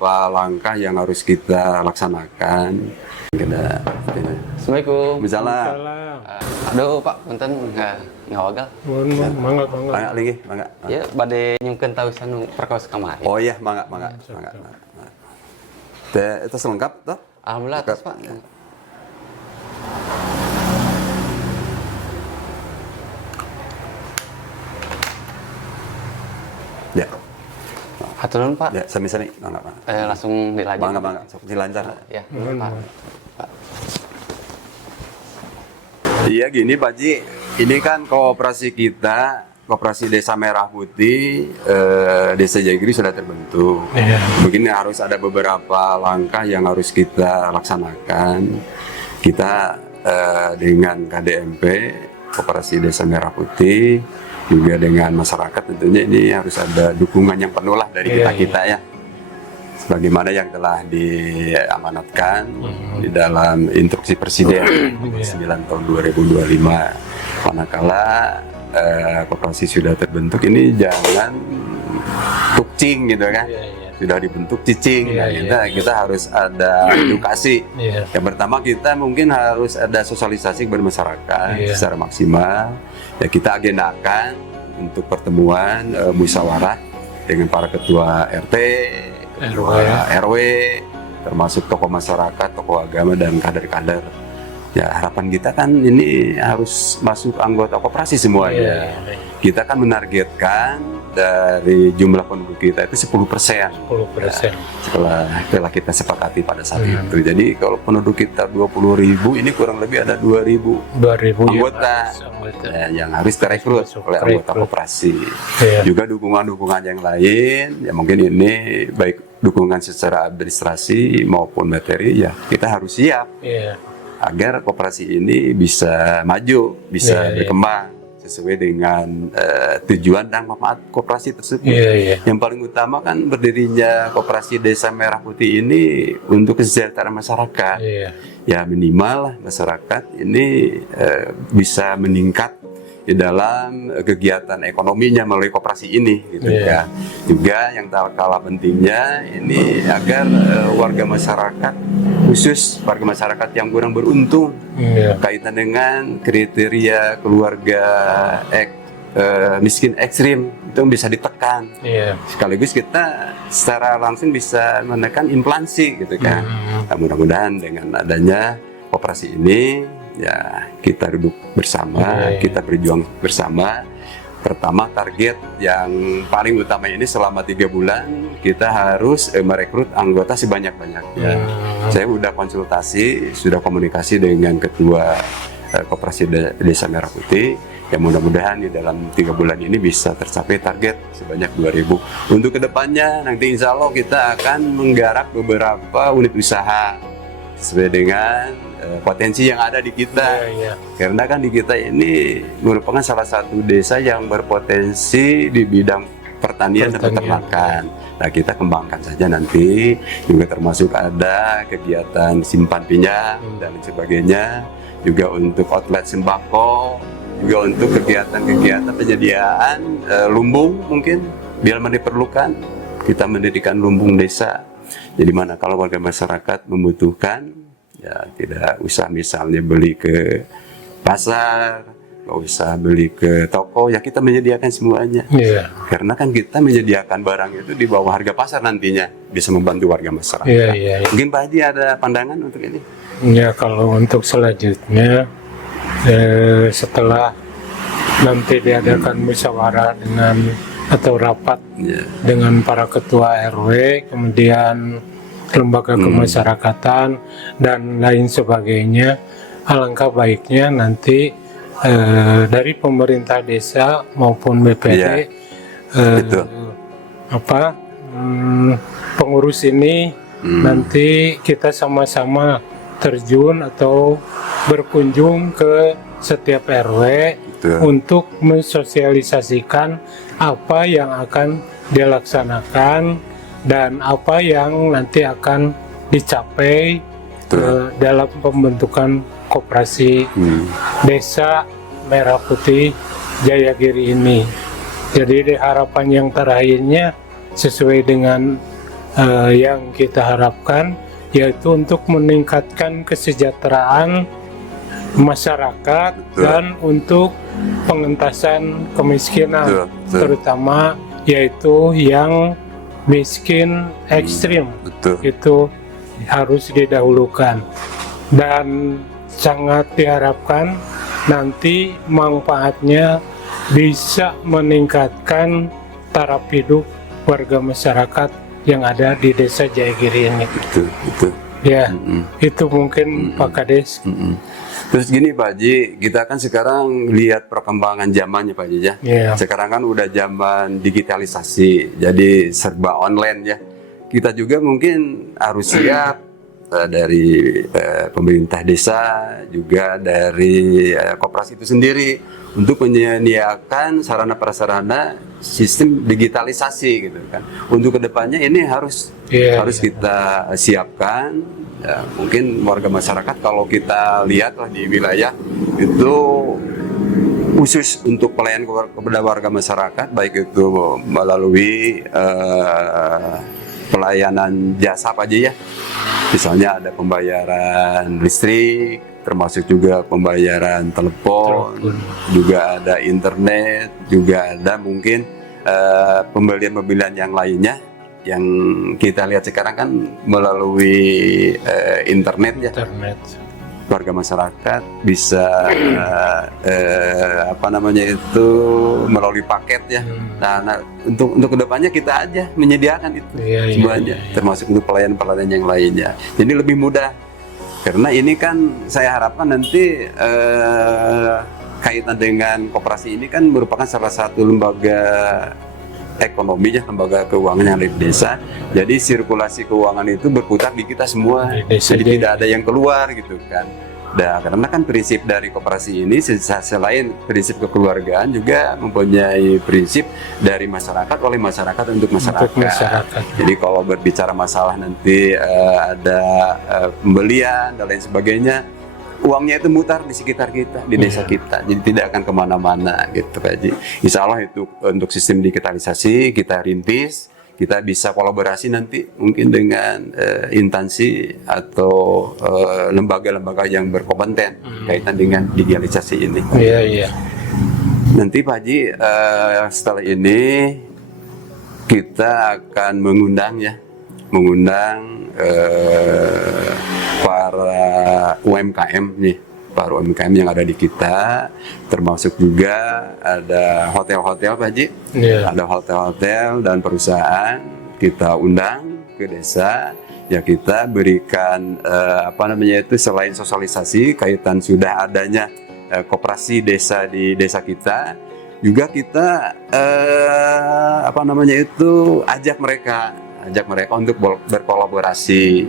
beberapa langkah yang harus kita laksanakan. Assalamualaikum. Misalnya, Aduh Pak, punten nggak wagal. Mangga. mangga lagi, mangga. Ya, bade nyungkeun tausan perkos kemarin. Oh iya, mangga. Itu selengkap toh? Alhamdulillah atas Pak. Ya, Hatur nuhun Pak. ya, sami-sami, mangga. Langsung dilanjut. Mangga, sok dilancar. Ya, Pak. Iya gini Pak Ji, ini kan koperasi kita, Koperasi Desa Merah Putih, Desa Jayagiri sudah terbentuk. Iya. Begini harus ada beberapa langkah yang harus kita laksanakan. Kita dengan KDMP, Koperasi Desa Merah Putih, juga dengan masyarakat tentunya ini harus ada dukungan yang penuh lah dari kita ya. Sebagaimana yang telah diamanatkan di dalam instruksi Presiden nomor 9 tahun 2025. Manakala koperasi sudah terbentuk ini jangan tukcing gitu kan. Sudah dibentuk cicing. Kita harus ada edukasi. Yang pertama kita mungkin harus ada sosialisasi kepada masyarakat secara maksimal. Ya kita agendakan untuk pertemuan musyawarah dengan para ketua RT, ketua RW, termasuk tokoh masyarakat, tokoh agama dan kader-kader. Ya harapan kita kan ini harus masuk anggota koperasi semuanya. Kita kan menargetkan dari jumlah penduduk kita itu 10%. 10%. Setelah kita sepakati pada saat itu. Jadi kalau penduduk kita 20.000, ini kurang lebih ada 2.000 anggota yang harus direkrut oleh anggota koperasi. Juga dukungan-dukungan yang lain, ya mungkin ini baik dukungan secara administrasi maupun materi, ya kita harus siap agar koperasi ini bisa maju, bisa berkembang sesuai dengan tujuan dan manfaat koperasi tersebut. Yang paling utama kan berdirinya Koperasi Desa Merah Putih ini untuk kesejahteraan masyarakat. Ya minimal masyarakat ini bisa meningkat di dalam kegiatan ekonominya melalui koperasi ini, gitu kan. Juga yang tak kalah pentingnya ini agar warga masyarakat, khusus warga masyarakat yang kurang beruntung kaitan dengan kriteria keluarga miskin ekstrim itu bisa ditekan. Sekaligus kita secara langsung bisa menekan inflasi gitu kan. Nah, mudah-mudahan dengan adanya koperasi ini ya kita duduk bersama, kita berjuang bersama. Pertama target yang paling utama ini selama 3 bulan kita harus merekrut anggota sebanyak-banyaknya. Saya sudah konsultasi, sudah komunikasi dengan ketua Koperasi Desa Merah Putih. Ya mudah-mudahan di dalam 3 bulan ini bisa tercapai target sebanyak 2.000. Untuk kedepannya nanti insya Allah kita akan menggarap beberapa unit usaha sesuai dengan potensi yang ada di kita. Karena kan di kita ini merupakan salah satu desa yang berpotensi di bidang pertanian dan peternakan. Nah kita kembangkan saja nanti, juga termasuk ada kegiatan simpan pinjam dan sebagainya, juga untuk outlet sembako, juga untuk kegiatan-kegiatan penyediaan lumbung mungkin bila diperlukan. Kita mendirikan lumbung desa. Jadi mana kalau warga masyarakat membutuhkan, ya tidak usah misalnya beli ke pasar, nggak usah beli ke toko, ya kita menyediakan semuanya. Karena kan kita menyediakan barang itu di bawah harga pasar nantinya, bisa membantu warga masyarakat. Mungkin Pak Haji ada pandangan untuk ini? Ya kalau untuk selanjutnya setelah nanti diadakan musyawarah dengan atau rapat dengan para ketua RW, kemudian lembaga kemasyarakatan dan lain sebagainya, alangkah baiknya nanti dari pemerintah desa maupun BPD pengurus ini nanti kita sama-sama terjun atau berkunjung ke setiap RW untuk mensosialisasikan apa yang akan dilaksanakan dan apa yang nanti akan dicapai dalam pembentukan Koperasi Desa Merah Putih Jayagiri ini. Jadi harapan yang terakhirnya sesuai dengan yang kita harapkan yaitu untuk meningkatkan kesejahteraan masyarakat dan untuk pengentasan kemiskinan, terutama yaitu yang miskin ekstrim. Itu harus didahulukan dan sangat diharapkan nanti manfaatnya bisa meningkatkan taraf hidup warga masyarakat yang ada di Desa Jayagiri ini. Betul. Ya, itu mungkin Pak Kades. Terus gini Pak Haji, kita kan sekarang lihat perkembangan zamannya Pak Haji ya. Sekarang kan udah zaman digitalisasi, jadi serba online ya. Kita juga mungkin harus siap dari pemerintah desa, juga dari koperasi itu sendiri untuk menyediakan sarana prasarana sistem digitalisasi gitu kan. Untuk kedepannya ini harus kita siapkan. Ya, mungkin warga masyarakat kalau kita lihat lah di wilayah itu khusus untuk pelayanan kepada warga masyarakat, baik itu melalui pelayanan jasa apa aja ya. Misalnya ada pembayaran listrik, termasuk juga pembayaran telepon, juga ada internet, juga ada mungkin pembelian-pembelian yang lainnya yang kita lihat sekarang kan melalui internet ya. Warga masyarakat bisa melalui paket ya. Nah, untuk kedepannya kita aja menyediakan itu semuanya, termasuk untuk pelayanan-pelayanan yang lainnya. Jadi lebih mudah. Karena ini kan saya harapkan nanti kaitan dengan koperasi ini kan merupakan salah satu lembaga ekonomi ya, lembaga keuangan yang ada di desa. Jadi sirkulasi keuangan itu berputar di kita semua. Jadi tidak ada yang keluar gitu kan. Nah, karena kan prinsip dari koperasi ini selain prinsip kekeluargaan juga mempunyai prinsip dari masyarakat oleh masyarakat untuk masyarakat. Jadi kalau berbicara masalah nanti ada pembelian dan lain sebagainya, uangnya itu mutar di sekitar kita, di desa kita, jadi tidak akan kemana-mana gitu Pak Haji. Insya Allah itu untuk sistem digitalisasi kita rintis, kita bisa kolaborasi nanti mungkin dengan instansi atau lembaga-lembaga yang berkompeten kaitan dengan digitalisasi ini. Iya. Nanti Pak Haji setelah ini kita akan mengundang para UMKM nih, para UMKM yang ada di kita, termasuk juga ada hotel-hotel Pak Haji, ada hotel-hotel dan perusahaan kita undang ke desa, ya kita berikan selain sosialisasi kaitan sudah adanya koperasi desa di desa kita, juga kita ajak mereka untuk berkolaborasi.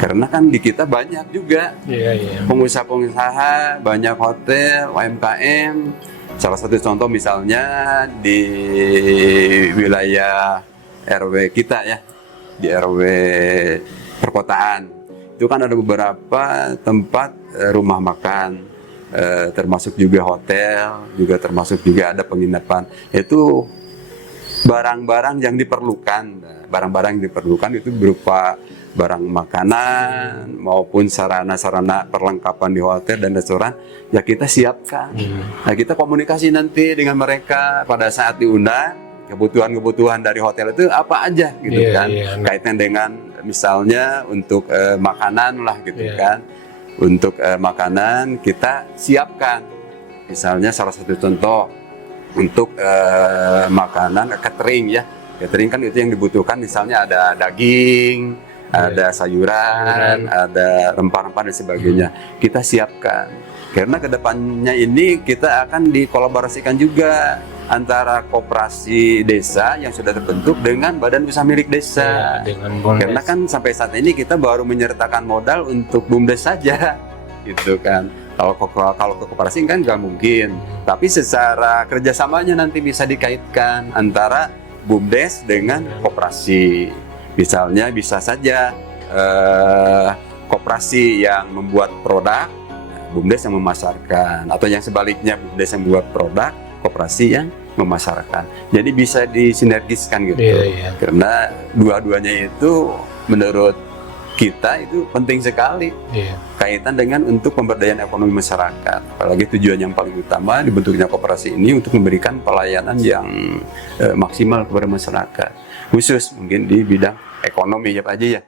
Karena kan di kita banyak juga pengusaha-pengusaha, banyak hotel, UMKM. Salah satu contoh misalnya di wilayah RW kita ya, di RW perkotaan. Itu kan ada beberapa tempat rumah makan, termasuk juga hotel, juga termasuk juga ada penginapan. Itu barang-barang yang diperlukan. Barang-barang yang diperlukan itu berupa barang makanan maupun sarana-sarana perlengkapan di hotel dan restoran, ya kita siapkan. Nah, kita komunikasi nanti dengan mereka pada saat diundang, kebutuhan-kebutuhan dari hotel itu apa aja gitu kaitan dengan misalnya untuk makanan lah gitu kan. Untuk makanan kita siapkan. Misalnya salah satu contoh untuk makanan catering ya. Catering kan itu yang dibutuhkan, misalnya ada daging, ada sayuran, ada rempah-rempah dan sebagainya. Kita siapkan. Karena kedepannya ini kita akan dikolaborasikan juga antara koperasi desa yang sudah terbentuk dengan badan usaha milik desa. Karena kan sampai saat ini kita baru menyertakan modal untuk BUMDes saja, gitu kan. Kalau ke koperasi kan nggak mungkin. Tapi secara kerjasamanya nanti bisa dikaitkan antara BUMDes dengan koperasi. Misalnya bisa saja koperasi yang membuat produk, BUMDes yang memasarkan, atau yang sebaliknya BUMDes yang membuat produk, koperasi yang memasarkan. Jadi bisa disinergiskan gitu. Karena dua-duanya itu menurut kita itu penting sekali kaitan dengan untuk pemberdayaan ekonomi masyarakat. Apalagi tujuan yang paling utama dibentuknya koperasi ini untuk memberikan pelayanan yang maksimal kepada masyarakat, khusus mungkin di bidang ekonomi ya Pak Haji ya.